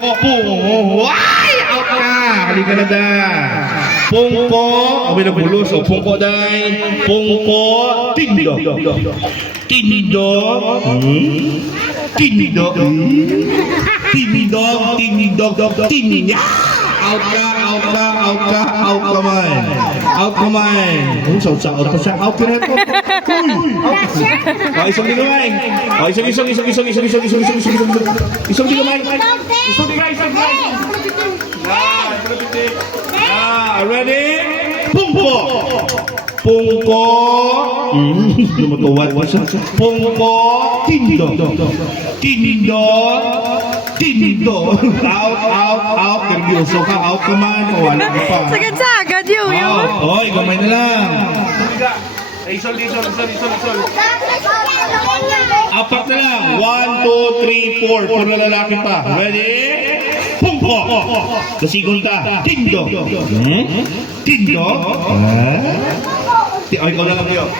Pungko. Ay! Out ka! Halika na da. Pungko. Awin na bulo. So, pungko day. Pungko. Tindo. Tindo. Tindo. Tindo. Tindo. Tindo. Out ka, out ka, out ka, out ka man. Out ka man. Out pa siya. Out ka na ito. Oh, isang di kamay. Oh, isang. Isang di kamay. Isang di kamay. Ready? Pungko. Pungko. Lumatuwad pa siya. Pungko. Tindo. Tindo. Tindo. Out. Nervyoso ka. Out ka man. Wala ka pa. Sagad-sagad yun. Oy, gamay na lang. Isol. Apat na lang. 1, 2, 3, 4. Puro lalaki pa. Ready? Pungko. Kasigon ka. Tindo. Tindo. Ay, ikaw na lang yun.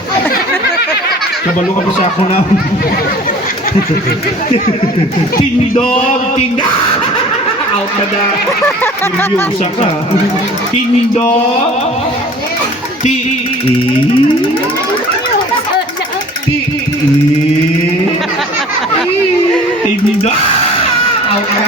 Kabalo ka pa sa ako na. Tindo. Tindo. Out ka na. Nervyosa ka. Tindo. Tindo. Out ka.